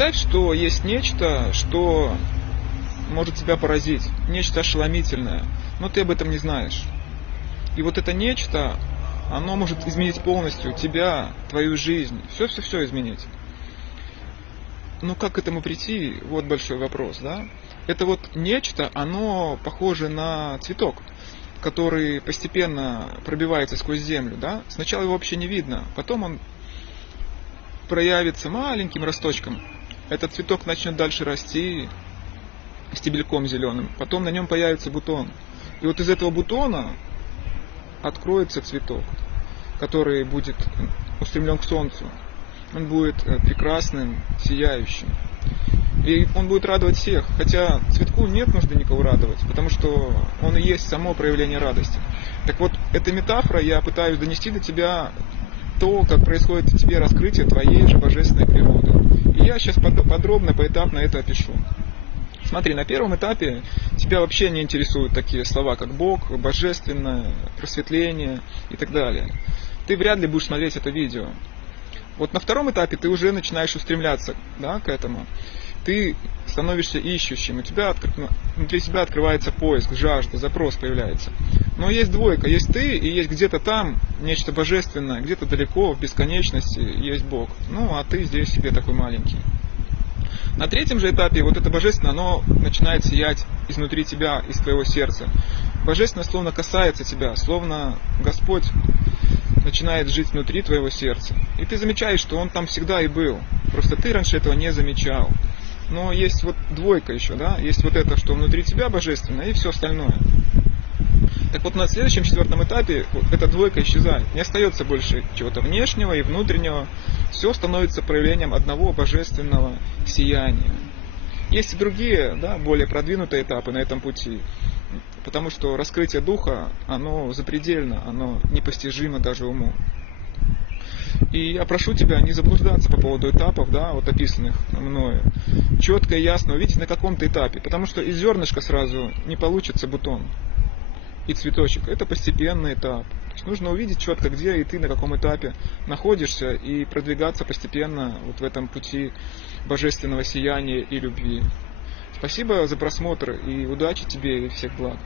Представь, что есть нечто, что может тебя поразить, нечто ошеломительное, но ты об этом не знаешь. И вот это нечто, оно может изменить полностью тебя, твою жизнь, все-все-все изменить. Ну как к этому прийти, вот большой вопрос, да? Это вот нечто, оно похоже на цветок, который постепенно пробивается сквозь землю, да? Сначала его вообще не видно, потом он проявится маленьким росточком. Этот цветок начнет дальше расти стебельком зеленым, потом на нем появится бутон. И вот из этого бутона откроется цветок, который будет устремлен к солнцу. Он будет прекрасным, сияющим. И он будет радовать всех. Хотя цветку нет нужды никого радовать, потому что он и есть само проявление радости. Так вот, эта метафора, я пытаюсь донести до тебя то, как происходит в тебе раскрытие твоей же божественной природы. И я сейчас подробно, поэтапно это опишу. Смотри, на первом этапе тебя вообще не интересуют такие слова, как Бог, Божественное, просветление и так далее. Ты вряд ли будешь смотреть это видео. Вот на втором этапе ты уже начинаешь устремляться, да, к этому. Ты становишься ищущим, у тебя внутри себя открывается поиск, жажда, запрос появляется. Но есть двойка, есть ты и есть где-то там нечто божественное, где-то далеко, в бесконечности есть Бог. Ну, а ты здесь себе такой маленький. На третьем же этапе вот это божественное, оно начинает сиять изнутри тебя, из твоего сердца. Божественное словно касается тебя, словно Господь начинает жить внутри твоего сердца. И ты замечаешь, что Он там всегда и был. Просто ты раньше этого не замечал. Но есть вот двойка еще, да, есть вот это, что внутри тебя божественное, и все остальное. Так вот, на следующем, четвертом этапе эта двойка исчезает. Не остается больше чего-то внешнего и внутреннего. Все становится проявлением одного божественного сияния. Есть и другие, да, более продвинутые этапы на этом пути. Потому что раскрытие духа, оно запредельно, оно непостижимо даже уму. И я прошу тебя не заблуждаться по поводу этапов, да, вот описанных мною. Четко и ясно увидеть на каком-то этапе. Потому что из зернышка сразу не получится бутон и цветочек. Это постепенный этап. То есть нужно увидеть четко, где и ты на каком этапе находишься, и продвигаться постепенно вот в этом пути божественного сияния и любви. Спасибо за просмотр, и удачи тебе, и всех благ.